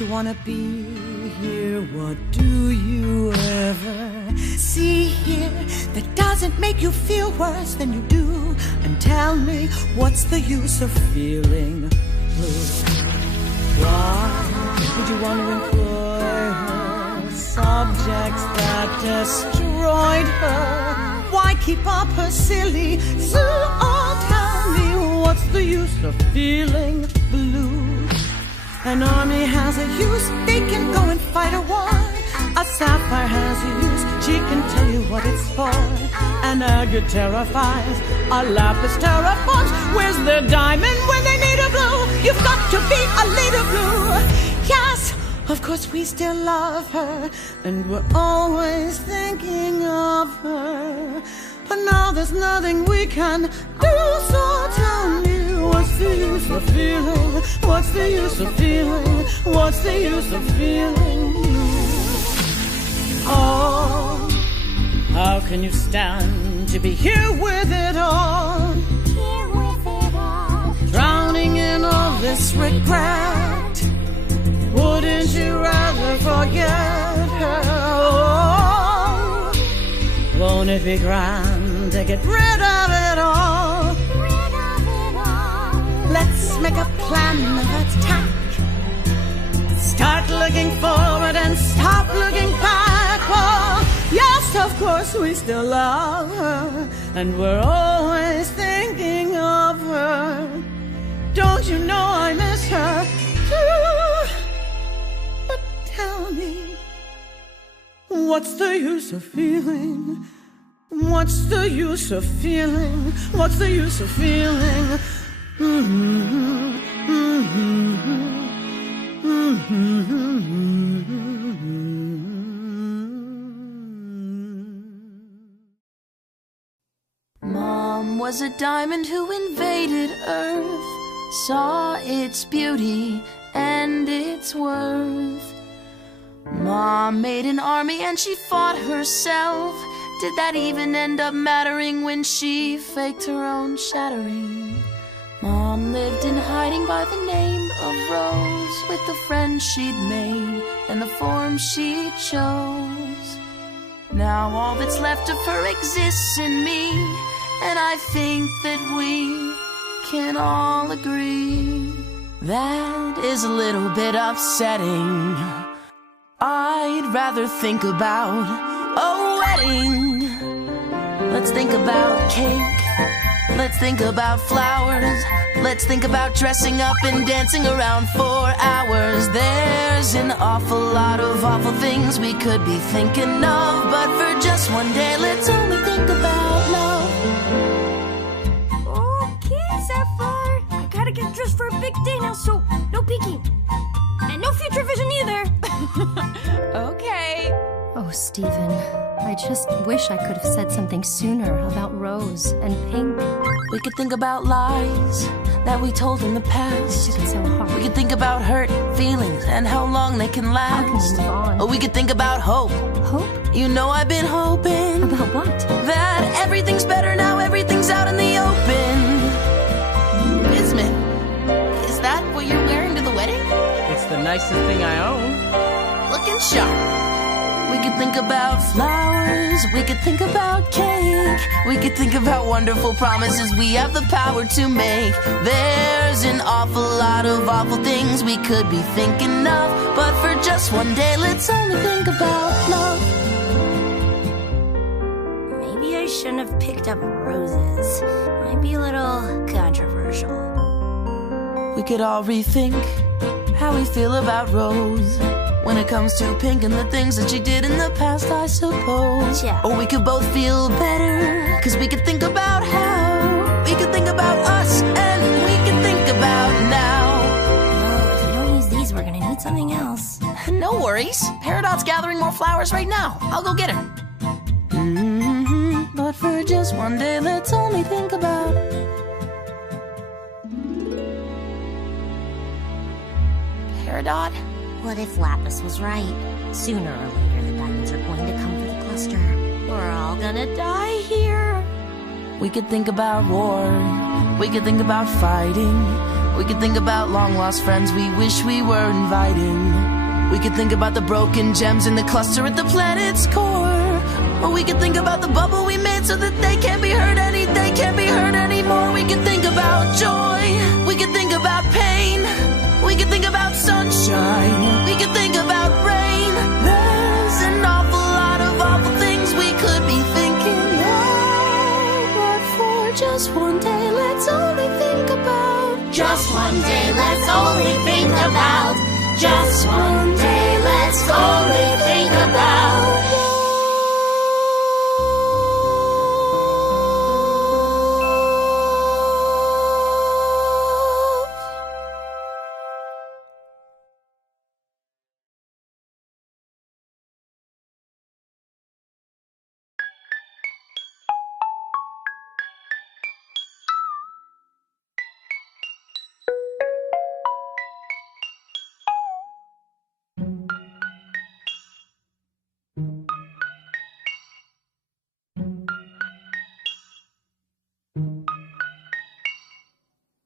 you wanna be here? What do you ever see here that doesn't make you feel worse than you do? And tell me, what's the use of feeling blue? Why would you want to employ her subjects that destroyed her? Why keep up her silly zoo? Oh, tell me, what's the use of feeling blue? An army has a use, they can go and fight a war. A sapphire has a use, she can tell you what it's for. An agate terrifies, a lapis terraforms. Where's their diamond when they need a blue? You've got to be a little blue. Yes, of course we still love her, and we're always thinking of her. But now there's nothing we can do, so tell me, what's the use of feeling? What's the use of feeling? What's the use of feeling blue? Oh, how can you stand to be here with it all? Here with it all. Drowning in all this regret. Wouldn't you rather forget her? Oh, won't it be grand to get rid of it all? Rid of it all. Let's make a plan of attack. Start looking forward and stop looking back. Oh, yes, of course we still love her, and we're always thinking of her. Don't you know I miss her too? But tell me, what's the use of feeling? What's the use of feeling? What's the use of feeling? Mom was a diamond who invaded Earth, saw its beauty and its worth. Mom made an army and she fought herself. Did that even end up mattering when she faked her own shattering? Mom lived in hiding by the name of Rose, with the friends she'd made and the form she chose. Now all that's left of her exists in me, and I think that we can all agree that is a little bit upsetting. I'd rather think about a wedding. Let's think about cake. Let's think about flowers. Let's think about dressing up and dancing around for hours. There's an awful lot of awful things we could be thinking of, but for just one day, let's only think about love. Okay, Sapphire. I gotta get dressed for a big day now, so no peeking. And no future vision either. Okay. Oh, Stephen, I just wish I could have said something sooner about Rose and Pink. We could think about lies that we told in the past. It's so hard. We could think about hurt feelings and how long they can last. How can we move on? Or we could think about hope. Hope? You know I've been hoping About what? that everything's better now, everything's out in the open. Bismuth, is that what you're wearing to the wedding? It's the nicest thing I own. Looking sharp. We could think about flowers, we could think about cake, we could think about wonderful promises we have the power to make. There's an awful lot of awful things we could be thinking of, but for just one day, let's only think about love. Maybe I shouldn't have picked up roses. Might be a little controversial. We could all rethink how we feel about Rose when it comes to Pink and the things that she did in the past, I suppose. Yeah. Or we could both feel better, cause we could think about how we could think about us, and we could think about now. Well, if we don't use these, we're gonna need something else. No worries. Peridot's gathering more flowers right now. I'll go get her. But for just one day, let's only think about Peridot. What if Lapis was right? Sooner or later, the diamonds are going to come for the cluster. We're all gonna die here. We could think about war. We could think about fighting. We could think about long-lost friends we wish we were inviting. We could think about the broken gems in the cluster at the planet's core. Or we could think about the bubble we made so that they can't be hurt anymore. We could think about joy. We could think about pain. We could think about sunshine. We could think about rain. There's an awful lot of awful things we could be thinking of. But for just one day, let's only think about. Just one day, let's only think about. Just one day, let's only think about.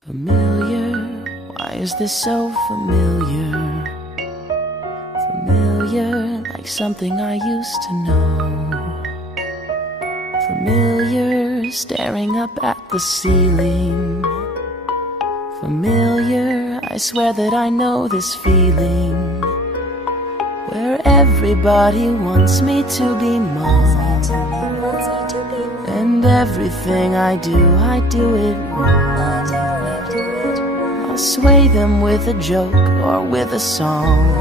Familiar, why is this so familiar? Familiar, like something I used to know. Familiar, staring up at the ceiling. Familiar, I swear that I know this feeling, where everybody wants me to be mom, and everything I do it wrong. I'll sway them with a joke or with a song,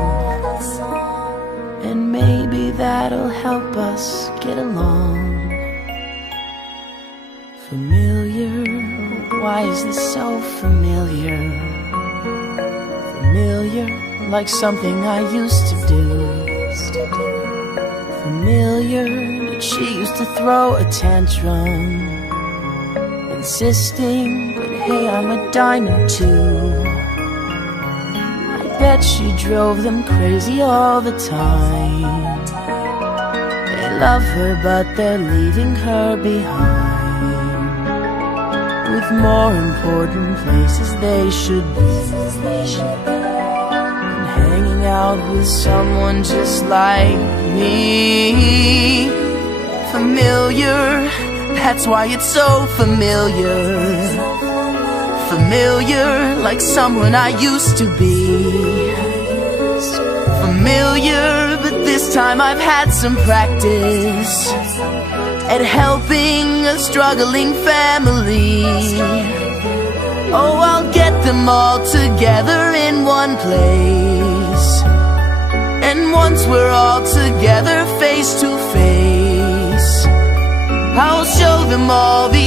and maybe that'll help us get along. Familiar, why is this so familiar? Familiar, like something I used to do. Familiar, that she used to throw a tantrum, insisting, but hey, I'm a diamond too. I bet she drove them crazy all the time. They love her, but they're leaving her behind, with more important places they should be, and hanging out with someone just like me. Familiar, that's why it's so familiar. Familiar, like someone I used to be. Familiar, but this time I've had some practice at helping a struggling family. Oh, I'll get them all together in one place, and once we're all together face to face, I'll show them all the